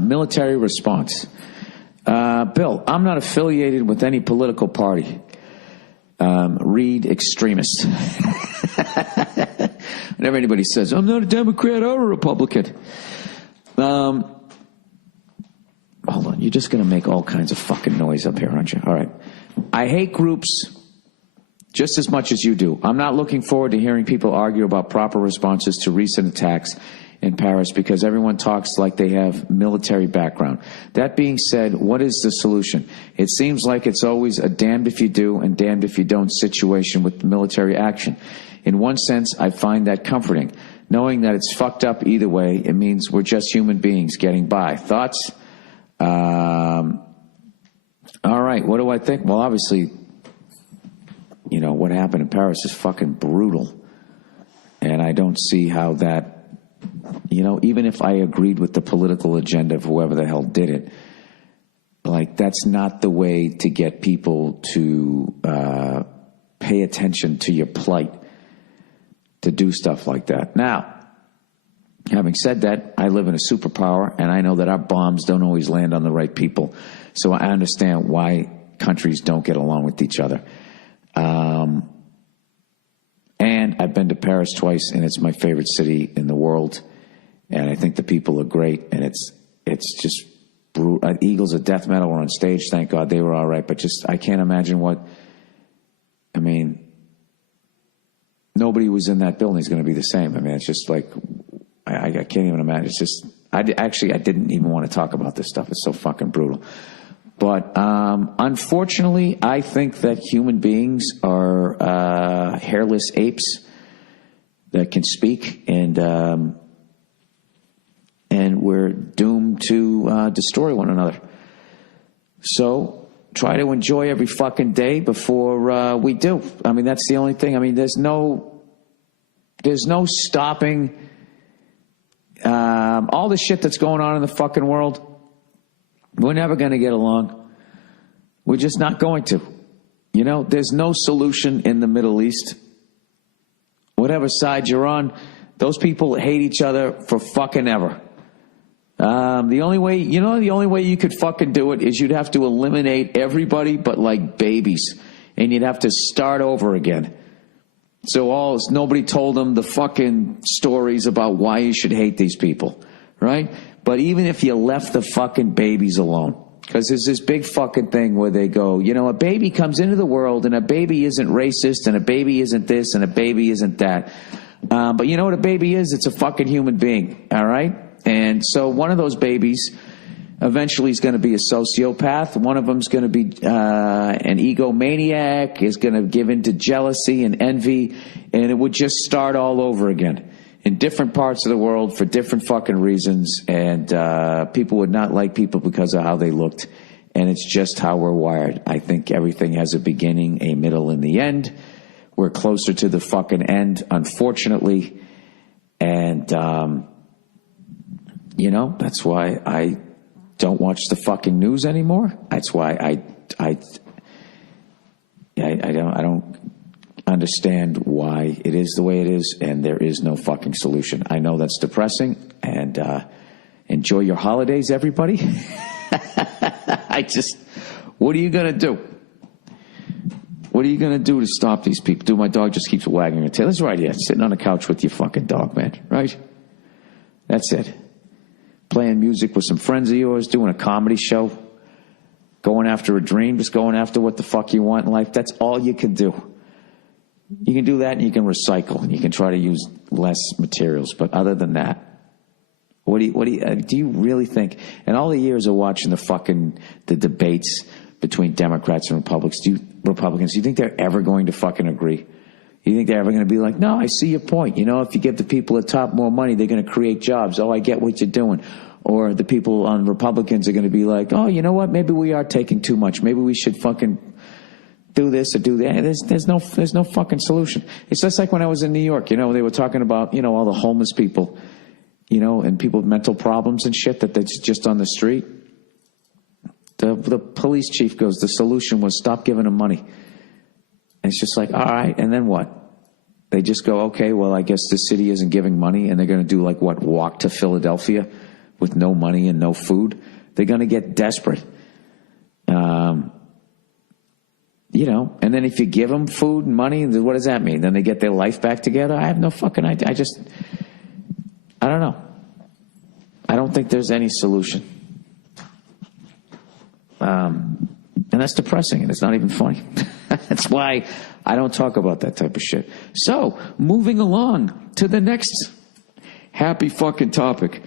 Military response. Bill, I'm not affiliated with any political party. Read extremist. Whenever anybody says, I'm not a Democrat or a Republican. Hold on, you're just going to make all kinds of fucking noise up here, aren't you? All right. I hate groups just as much as you do. I'm not looking forward to hearing people argue about proper responses to recent attacks in Paris because everyone talks like they have military background. That being said, what is the solution? It seems like it's always a damned if you do and damned if you don't situation with military action. In one sense, I find that comforting. Knowing that it's fucked up either way, it means we're just human beings getting by. Thoughts? All right, what do I think? Well, obviously, you know, what happened in Paris is fucking brutal. And I don't see how that, you know, even if I agreed with the political agenda of whoever the hell did it, like, that's not the way to get people to pay attention to your plight, to do stuff like that. Now, having said that, I live in a superpower, and I know that our bombs don't always land on the right people. So I understand why countries don't get along with each other. And I've been to Paris twice, and it's my favorite city in the world. And I think the people are great, and it's just brutal. Eagles of Death Metal were on stage. Thank God they were all right. But just, I can't imagine I mean, nobody who was in that building is going to be the same. I mean, it's just like, I can't even imagine. It's just, I didn't even want to talk about this stuff. It's so fucking brutal. But unfortunately, I think that human beings are hairless apes that can speak, and we're doomed to destroy one another. So try to enjoy every fucking day before we do. I mean, that's the only thing. I mean, there's no stopping all the shit that's going on in the fucking world. We're never going to get along. We're just not going to. You know, there's no solution in the Middle East. Whatever side you're on, those people hate each other for fucking ever. The only way you could fucking do it is you'd have to eliminate everybody but like babies, and you'd have to start over again. So nobody told them the fucking stories about why you should hate these people, right? But even if you left the fucking babies alone, because there's this big fucking thing where they go, you know, a baby comes into the world and a baby isn't racist and a baby isn't this and a baby isn't that. But you know what a baby is? It's a fucking human being, all right? And so one of those babies eventually is going to be a sociopath. One of them is going to be an egomaniac, is going to give into jealousy and envy, and it would just start all over again in different parts of the world for different fucking reasons, and people would not like people because of how they looked, and it's just how we're wired. I think everything has a beginning, a middle, and the end. We're closer to the fucking end, unfortunately, and, you know, that's why I don't watch the fucking news anymore. That's why I don't understand why it is the way it is, and there is no fucking solution. I know that's depressing, and enjoy your holidays, everybody. What are you going to do? What are you going to do to stop these people? Dude, my dog just keeps wagging her tail. It's right here, sitting on the couch with your fucking dog, man, right? That's it. Playing music with some friends of yours, doing a comedy show, going after a dream, just going after what the fuck you want in life. That's all you can do. You can do that, and you can recycle, and you can try to use less materials. But other than that, do you really think, in all the years of watching the debates between Democrats and Republicans, do you think they're ever going to fucking agree? You think they're ever going to be like, no, I see your point. You know, if you give the people at top more money, they're going to create jobs. Oh, I get what you're doing. Or the people on Republicans are going to be like, oh, you know what? Maybe we are taking too much. Maybe we should fucking do this or do that. There's no fucking solution. It's just like when I was in New York, you know, they were talking about, you know, all the homeless people, you know, and people with mental problems and shit that's just on the street. The police chief goes, the solution was stop giving them money. And it's just like, all right, and then what? They just go, okay, well, I guess the city isn't giving money, and they're going to do like what, walk to Philadelphia with no money and no food. They're going to get desperate. You know, and then if you give them food and money, what does that mean? Then they get their life back together? I have no fucking idea. I don't know. I don't think there's any solution. And that's depressing, and it's not even funny. That's why I don't talk about that type of shit. So, moving along to the next happy fucking topic.